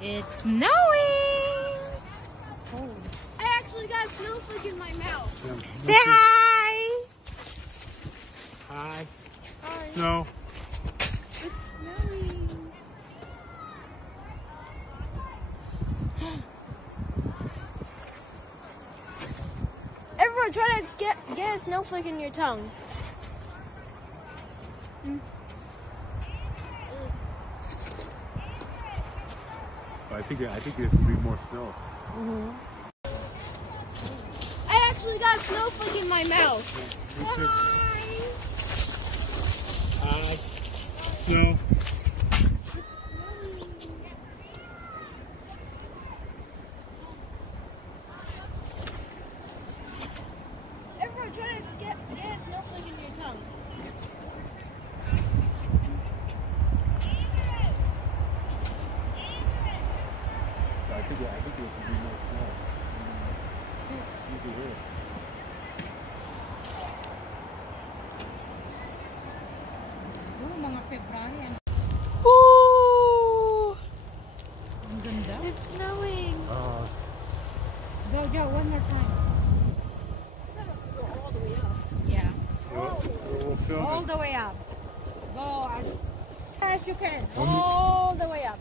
It's snowing! Oh. I actually got a snowflake in my mouth. Say hi! Hi. Hi. Snow. It's snowing. Everyone try to get a snowflake in your tongue. I think there's gonna be more snow. I actually got a snowflake in my mouth. Hi. Snow. Everyone try to get a snowflake in your tongue. I think there's gonna be more snow. You can hear it. Mga February. Ooh! Ang ganda. It's snowing. Go, Joe, one more time. Go all the way up. Yeah. We'll film All it. the way up. Go as you can. All the way up.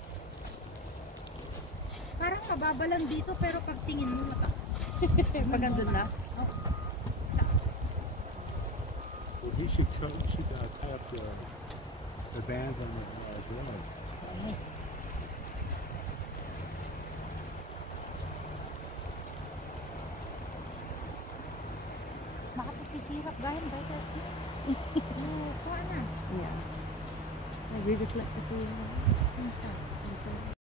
Parang mababa lang dito pero pag tingin mo mata. Pag andun na. Well, he should tie up the bands on the dress. Baka sisirap dahil dahil. Kuha na. Yeah. Nag-reflect ito yun.